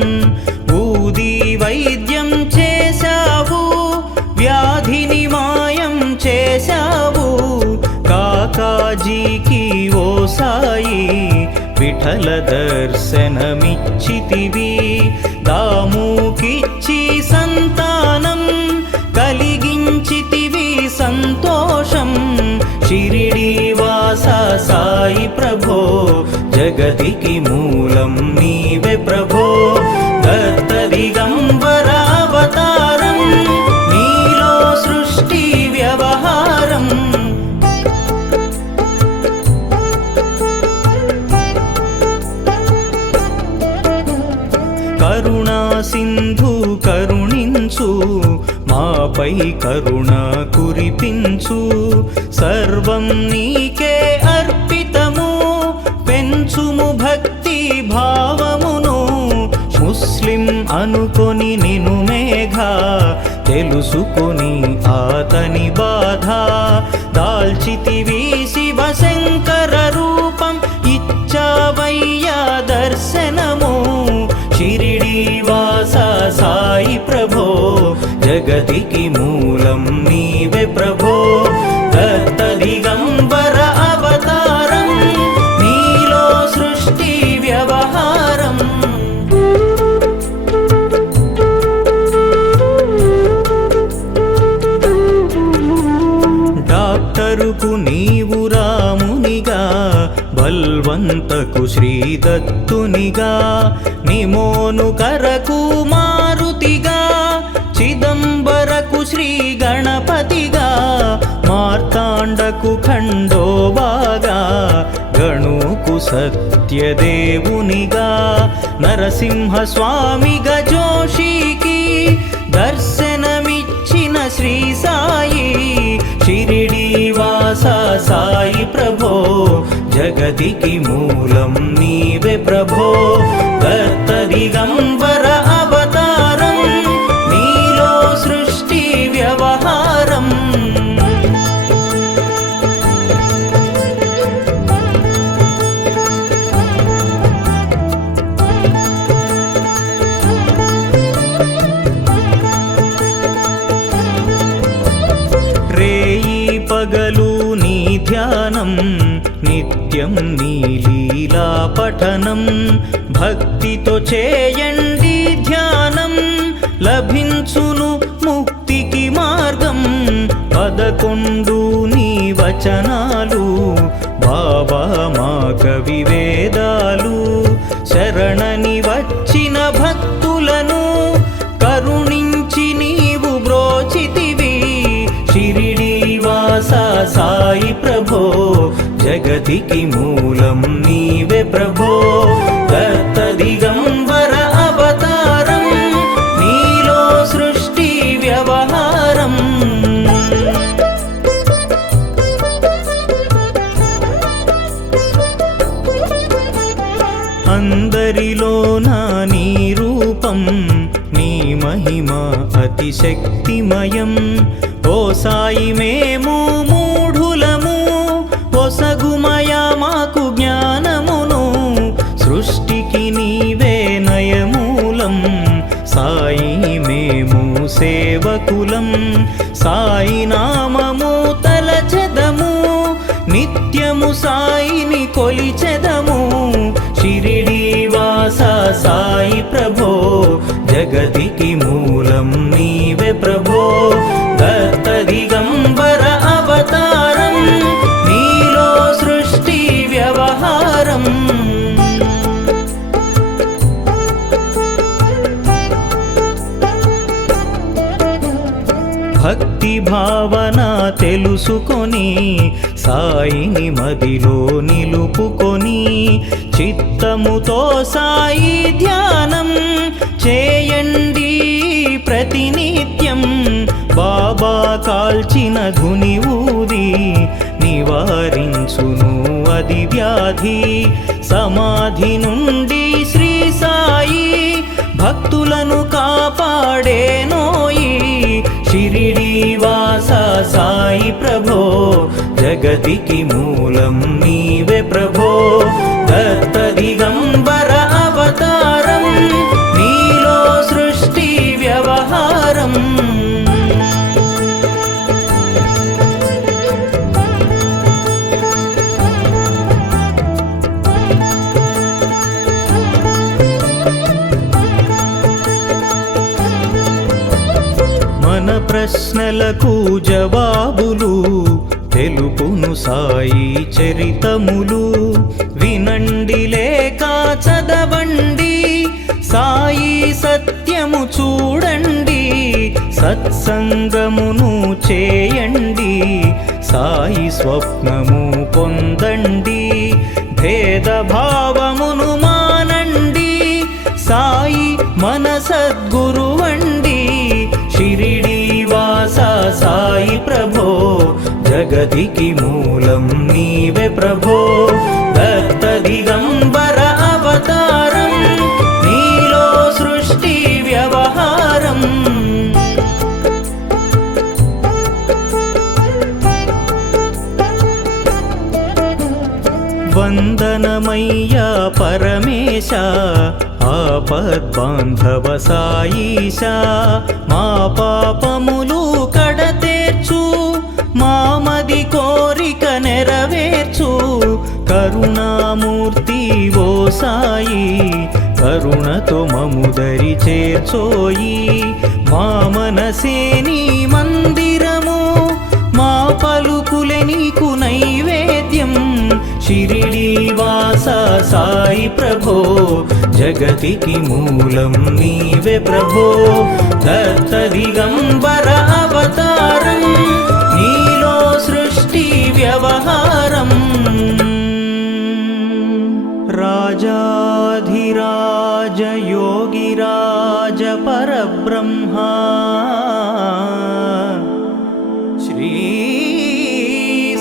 ఊది వైద్యం చేశావు వ్యాధిని మాయం చేశావు కాకాజీకి ఓ సాయి విఠల దర్శనమిచ్చితివి దాముకిచ్చి సంతానం కలిగించితివి సంతోషం షిరిడి వాస సాయి ప్రభో జగతికి మూలం నీవే ప్రభో దత్త దిగంబర అవతారం నీలో సృష్టి వ్యవహారం కరుణా సింధు కరుణించు మాపై కరుణ కురిపించు సర్వం నీకే అర్పితము పెంచుము భక్తి భావమును ముస్లిం అనుకొని నిను మేఘ తెలుసుకొని ఆతని బాధ దాల్చితివి శివశంకర రూపం ఇచ్చావయ్యా దర్శనము షిరిడి వాస సాయి ప్రభో జగతికి మూలం నీవే ప్రభో దత్త దిగంబర అవతారం నీలో సృష్టి వ్యవహారం డాక్టరుకు నీవు రామునిగా బల్వంతకు శ్రీదత్తునిగా నిమోను కరకు మారుతిగా చిదంబరకు శ్రీ గణపతిగా మార్తాండకు ఖండోబాగా గణుకు సత్యదేవునిగా నరసింహ స్వామిగా జోషికి దర్శనమిచ్చిన శ్రీ సాయి షిరిడి వాస సాయి ప్రభో జగతికి మూలం నీవే ప్రభో దత్త దిగంబర అవతారం నీలో సృష్టి వ్యవహారం పగలు నీ ధ్యానం, నిత్యం నీ లీలా పఠనం. భక్తితో చేయండి ధ్యానం, లభించును ముక్తికి మార్గం. 11 నీ వచనాలు బాబా మా కవి వేదాలు. శరణని వచ్చిన భక్తులను కరుణించి నీవు బ్రోచితివి. షిరిడి వాస సాయి ప్రభో, జగతికి మూలం నీవే ప్రభో. దత్త దిగంబర అవతారం, నీలో సృష్టి వ్యవహారం. అందరిలోన నీ రూపం, నీ మహిమ అతిశక్తిమయం. ఓ సాయి మేము మూఢులము, ఒసగుమయా మాకు జ్ఞానమును. సృష్టికి నీవే నయమూలం, సాయి మేము సేవకులం. సాయి నామము తలచెదము, నిత్యము సాయిని కొలిచెదము. షిరిడి వాస సాయి ప్రభో, జగతికి మూలం నీవే ప్రభో. దత్త దిగంబర అవతారం, నీలో సృష్టి వ్యవహారం. భక్తి భావన తెలుసుకొని, సాయిని మదిలో నిలుపుకొని. చిత్తముతో సాయి ధ్యానం చేయండి ప్రతినిత్యం. బాబా కాల్చిన ధుని ఊది, నివారించును అది వ్యాధి. సమాధి నుండి శ్రీ సాయి భక్తులను కాపాడేనోయి. షిరిడి వాస సాయి ప్రభో, జగతికి మూలం నీవే ప్రభో. దత్త దిగంబర అవతారం, నీలో సృష్టి వ్యవహారం. మన ప్రశ్నలకు జవాబులు తెలుపును సాయి చరితములు. వినండి లేక చదవండి, సాయి సత్యము చూడండి. సత్సంగమును చేయండి, సాయి స్వప్నము పొందండి. భేదభావమును మానండి, సాయి మన సద్గురువండి. షిరిడి వాస సాయి ప్రభో, జగతికి మూలం నీవే ప్రభో. దత్త దిగంబర అవతారం, నీలో సృష్టి వ్యవహారం. వందనమయ్యా పరమేశ, ఆపద్బాంధవ సాయీశా. మా పాపములు కడతేర్చు, మామది కోరిక నెరవేర్చు. కరుణామూర్తి ఓ సాయి, కరుణతో మముదరి చేర్చోయి. మా మనసే నీ మందిరము, మా పలుకులే నీకు నైవేద్యం. షిరిడి వాస సాయి ప్రభో, జగతికి మూలం నీవే ప్రభో. దత్త దిగంబర అవతారం, నీలో సృష్టి వ్యవహారం. రాజాధిరాజ యోగిరాజ పరబ్రహ్మ, శ్రీ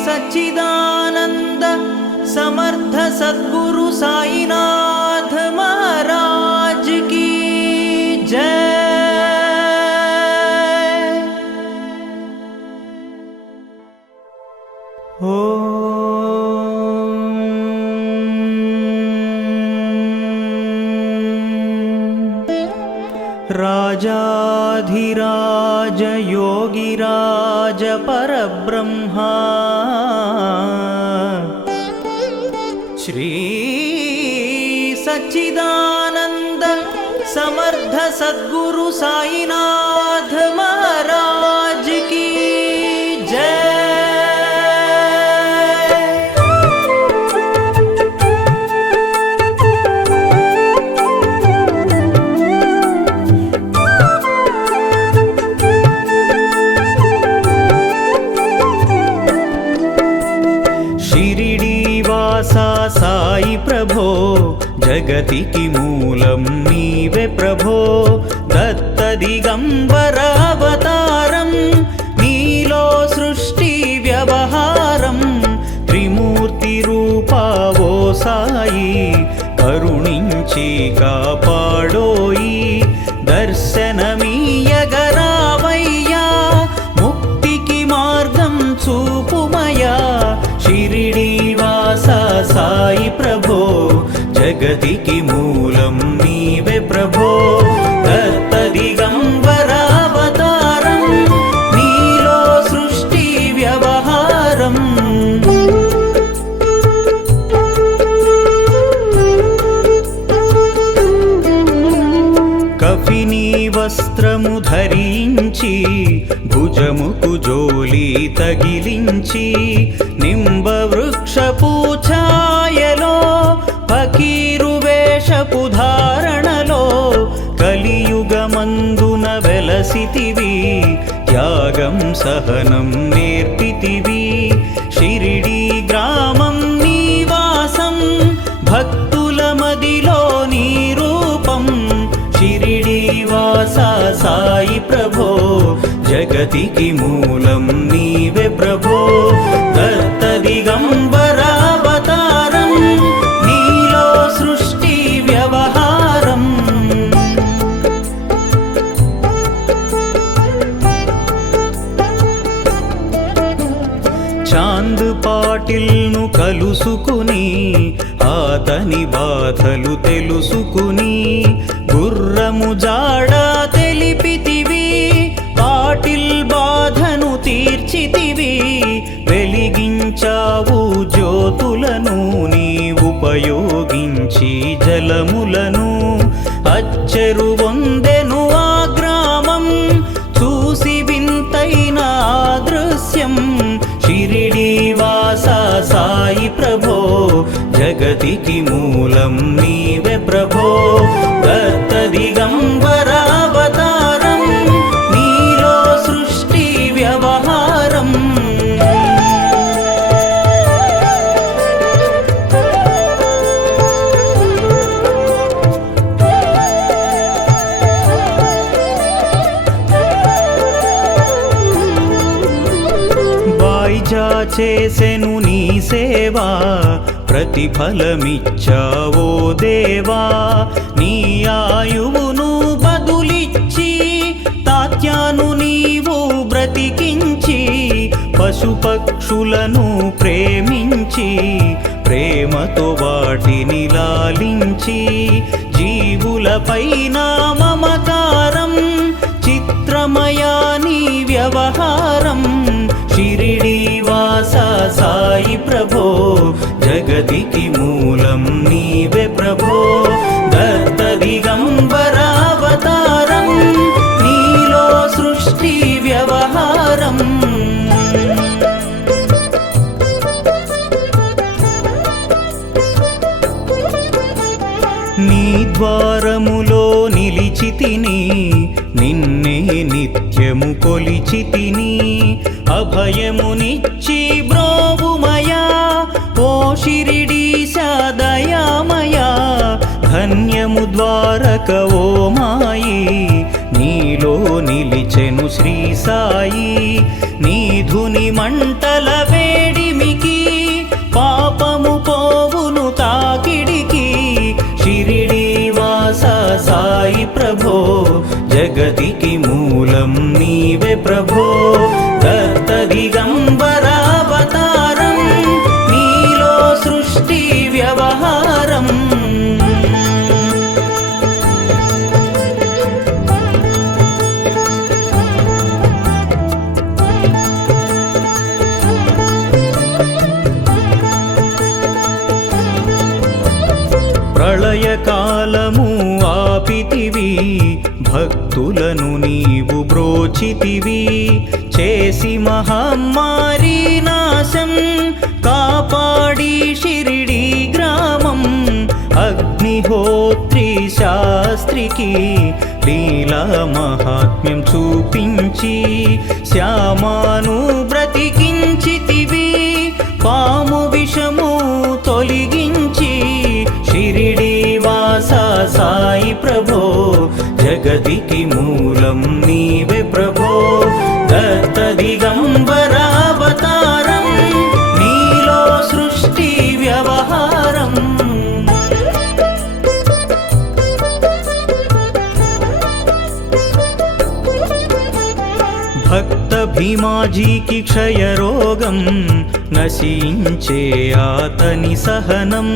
సచ్చిదానంద समर्थ सद्गुरु साईनाथ महाराज की जय। राजाधिराज योगिराज राज परब्रह्मा श्री सच्चिदानंद समर्थ सद्गुरु साईनाथ महाराज की जय। साई प्रभो जगतिकी मूलं नीवे प्रभो दत्त दिगंबर अवतारं नीलो सृष्टि व्यवहारं त्रिमूर्ति रूपावो साई करुणिंची कापाडोई दर्शनमीयगरावय्या मुक्तिकी मार्गं చూపుమయా शिरिडी साई प्रभो जगतिकी मूलं नीवे प्रभो दत्त दिगंबरावतारं नीलो सृष्टि व्यवहारं कफिनी वस्त्रमु धరించి భుజముకు జోలి తగిలించి నింబ వృక్షపు ఛాయలో ఫకీరు వేషపు ధారణలో కలియుగమందున వెలసితివి త్యాగం సహనం నేర్పితివి షిరిడి గ్రామం నివాసం భక్తుల మదిలో నీ రూపం షిరిడి వాసా సాయి ప్రభో जगतिकी मूलं नीवे प्रभो दत्त दिगंबरावतारं नीलो सृष्टि व्यवहारं చాంద్ పాటిల్ను కలుసుకుని ఆతని బాధలు తెలుసుకుని గుర్రము జాడ తెలిపితివి పాటిల్ బాధను తీర్చితివి వెలిగించావు జ్యోతులను నీ ఉపయోగించి జలములను అచ్చెరు వందెను ఆ గ్రామం చూసి వింతైన దృశ్యం షిరిడి వాసా సాయి ప్రభో జగతికి మూలం నీవే ప్రభో దత్త దిగంబరావతారం నీలో సృష్టి వ్యవహారం వాయిజా చేసెను నీ సేవా ప్రతిఫలమిచ్చావో దేవా నీ ఆయువును బదులిచ్చి తాత్యాను నీవు బ్రతికించి పశుపక్షులను ప్రేమించి ప్రేమతో వాటిని లాలించి జీవులపైన మమకారం చిత్రమయా నీ వ్యవహారం షిరిడి వాసా సాయి ప్రభో జగతికి మూలం నీవే ప్రభో దత్త దిగంబరావతారం నీలో సృష్టి వ్యవహారం నీ ద్వారములో నిలిచితిని నిన్నే నిత్యము కొలిచితిని అభయమునిచ్చి బ్రోవుమయా ఓ షిరిడీశా దయామయా ధన్యము ద్వారక ఓ మాయి నీలో నిలిచెను శ్రీ సాయి నీ ధుని మంటల వేడిమికి పాపము పోవును తాకిడికి షిరిడి వాసా సాయి ప్రభో జగతికి మూలం నీవే ప్రభో దత్త దిగంబరావతారం నీలో సృష్టి వ్యవహారం ప్రళయకాలము ఆపితివి, భక్తులను నీవు బ్రోచితివి. చేసి మహమ్మారి నాశం కాపాడి షిరిడి గ్రామం. అగ్నిహోత్రి శాస్త్రికి లీలా మహాత్మ్యం చూపించి శ్యామాను బ్రతికించితివి. పాము విషము తొలగించి షిరిడి వాస సాయి ప్రభో, జగతికి మూలం నీవే ప్రభో. దత్త దిగంబర అవతారం, నీలో సృష్టి వ్యవహారం. భక్త భీమాజీకి క్షయరోగం నశించే అతని సహనం.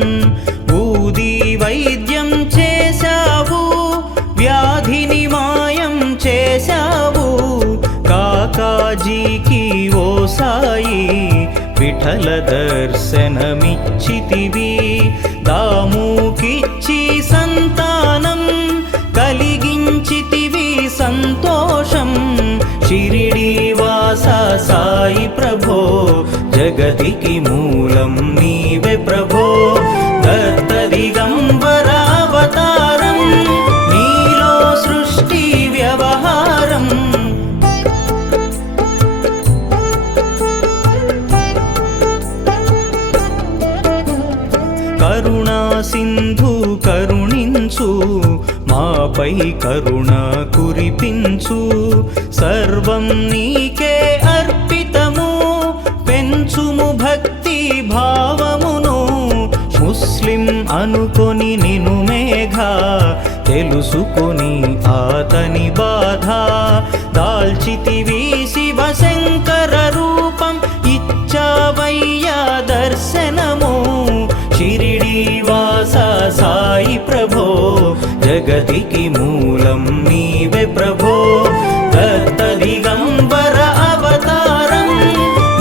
బూది వైద్యం చేశావు, వ్యాధిని మాయం చేశావు. కాకాజీకి ఓ సాయి విఠల దర్శనమిచ్చితివి. దాముకిచ్చి సంతానం కలిగించితివి సంతోషం. షిరిడి వాస సాయి ప్రభో, జగతికి మూలం నీవే ప్రభో. దత్త దిగంబర అవతారం, నీలో సృష్టి వ్యవహారం. కరుణా సింధు కరుణించు, మాపై కరుణ కురిపించు. సర్వం నీకే అర్పితము, పెంచుము భక్తి భావమును. ముస్లిం అనుకొని నిను మేఘ, తెలుసుకొని అతని బాధ. దాల్చితివి శివశంకర రూపం, ఇచ్చావయ్యా దర్శనము. షిరిడి వాస సాయి ప్రభో, జగతికి మూలం నీవే ప్రభో. దత్త దిగంబర అవతారం,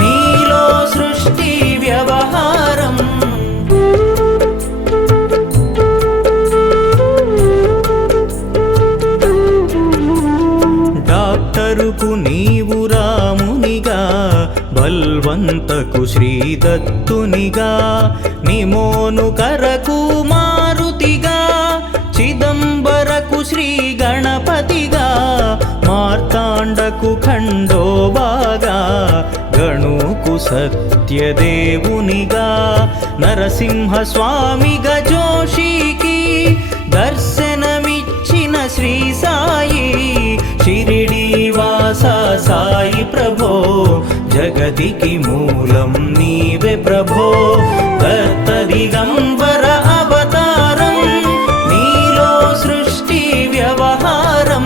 నీలో సృష్టి వ్యవహారం. డాక్టరుకు నీవు రామునిగా, బల్వంతకు శ్రీదత్తునిగా. నిమోను కరకు మారుతిగా, చిదంబరకు శ్రీ గణపతిగా. మార్తాండకు ఖండోబాగా, గణుకు సత్యదేవునిగా. నరసింహ స్వామిగా జోషికి దర్శనమిచ్చిన శ్రీ సాయి. షిరిడి వాస సాయి ప్రభో, జగతికి మూలం నీవే ప్రభో. దత్త దిగంబర అవతారం, నీలో సృష్టి వ్యవహారం.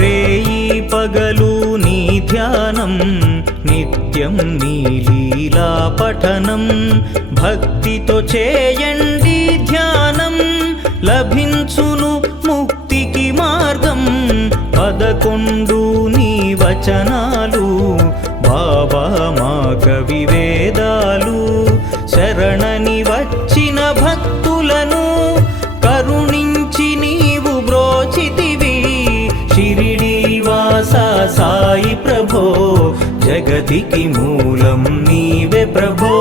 రేయి పగలు నీ ధ్యానం, నిత్యం నీ లీలా పఠనం. భక్తితో చేయండి ధ్యానం, లభించును ముక్తికి మార్గం. 11 నీ వచనాలు, బాబా మా కవి వేదాలు. శరణని వచ్చిన భక్తులను కరుణించి నీవు బ్రోచితివి. షిరిడి వాస సాయి ప్రభో, జగతికి మూలం నీవే ప్రభో.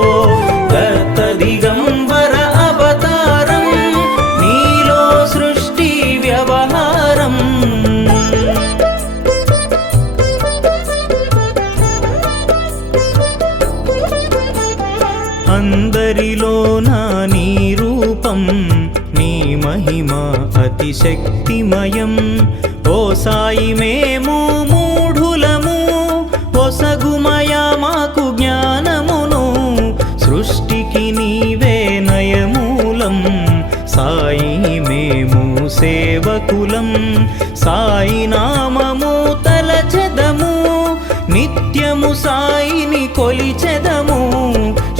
దత్త దిగంబర అవతారం, నీలో సృష్టి వ్యవహారం. అందరిలోన నీ రూపం, నీ మహిమ అతిశక్తిమయం. ఓ సాయి మేము మూఢులము, ఒసగుమయా మాకు జ్ఞానమును. సృష్టికి నీవే నయమూలం, సాయి మేము సేవకులం. సాయి నామము తలచెదము, నిత్యము సాయిని కొలిచెదము.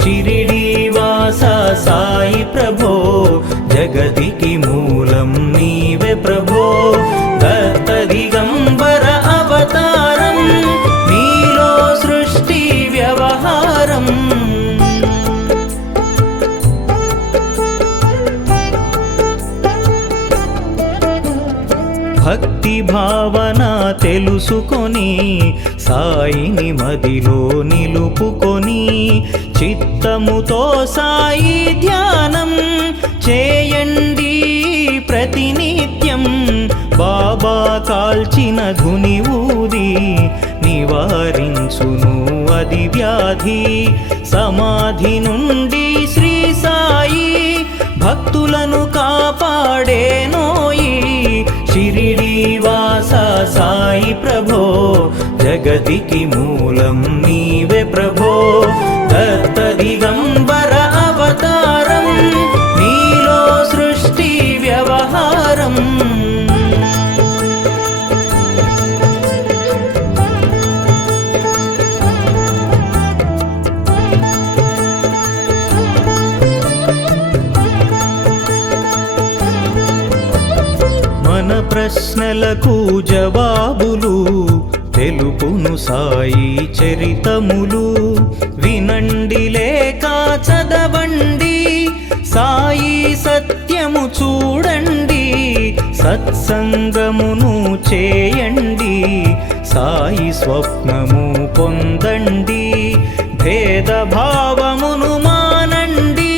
షిరిడి వాస సాయి ప్రభో, జగతికి మూలం నీవే ప్రభో దత్త దిగంబర అవతారం నీలో సృష్టి వ్యవహారం భక్తి భావన తెలుసుకొని సాయిని మదిలో నిలుపుకొని చిత్తముతో సాయి ధ్యానం చేయండి ప్రతినిత్యం బాబా కాల్చిన ధుని ఊది నివారించును అది వ్యాధి సమాధి నుండి శ్రీ సాయి భక్తులను కాపాడేనోయి షిరిడి వాస సాయి ప్రభో జగతికి మూలం నీవే ప్రభో దత్త దిగంబర అవతారం నీలో సృష్టి వ్యవహారం మన ప్రశ్నలకు జవాబులు తెలుపును సాయి చరితములు వినండి లేక చదవండి సాయి సత్యము చూడండి సత్సంగమును చేయండి సాయి స్వప్నము పొందండి భేదభావమును మానండి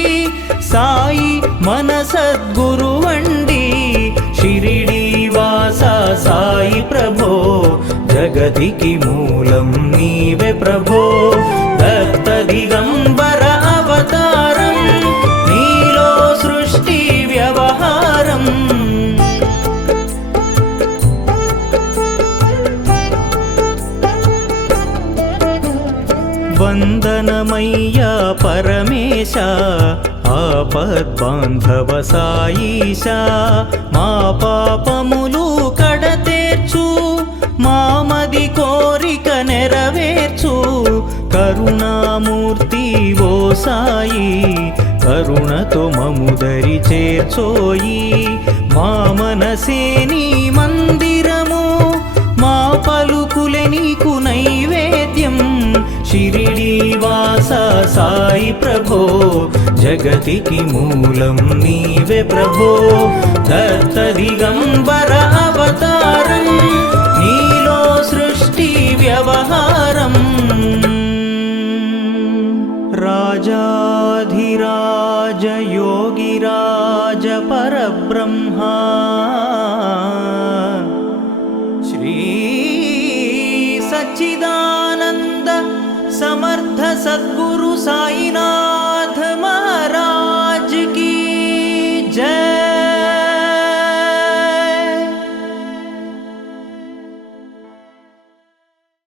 సాయి మన సద్గురువండి షిరిడి వాస సాయి ప్రభో జగతికి మూలం నీవే ప్రభో దత్త దిగంబర అవతారం నీలో సృష్టి వ్యవహారం వందనమయ్యా పరమేశ ఆపద్బాంధవ సాయీశ మా పాపములు కడతేర్చు మామది కోరిక నెరవేర్చు కరుణామూర్తి ఓ సాయి కరుణతో మముదరి చేర్చోయి మా మనసే నీ మందిరము మా పలుకులే నీకు నైవేద్యం షిరిడి వాస సాయి ప్రభో జగతికి మూలం నీవే ప్రభో దత్త దిగంబర అవతారం నీలో సృష్టి వ్యవహారం రాజాధిరాజ యోగిరాజ పరబ్రహ్మా శ్రీ సచ్చిదానంద సమర్థ సద్గురు సాయినాథ్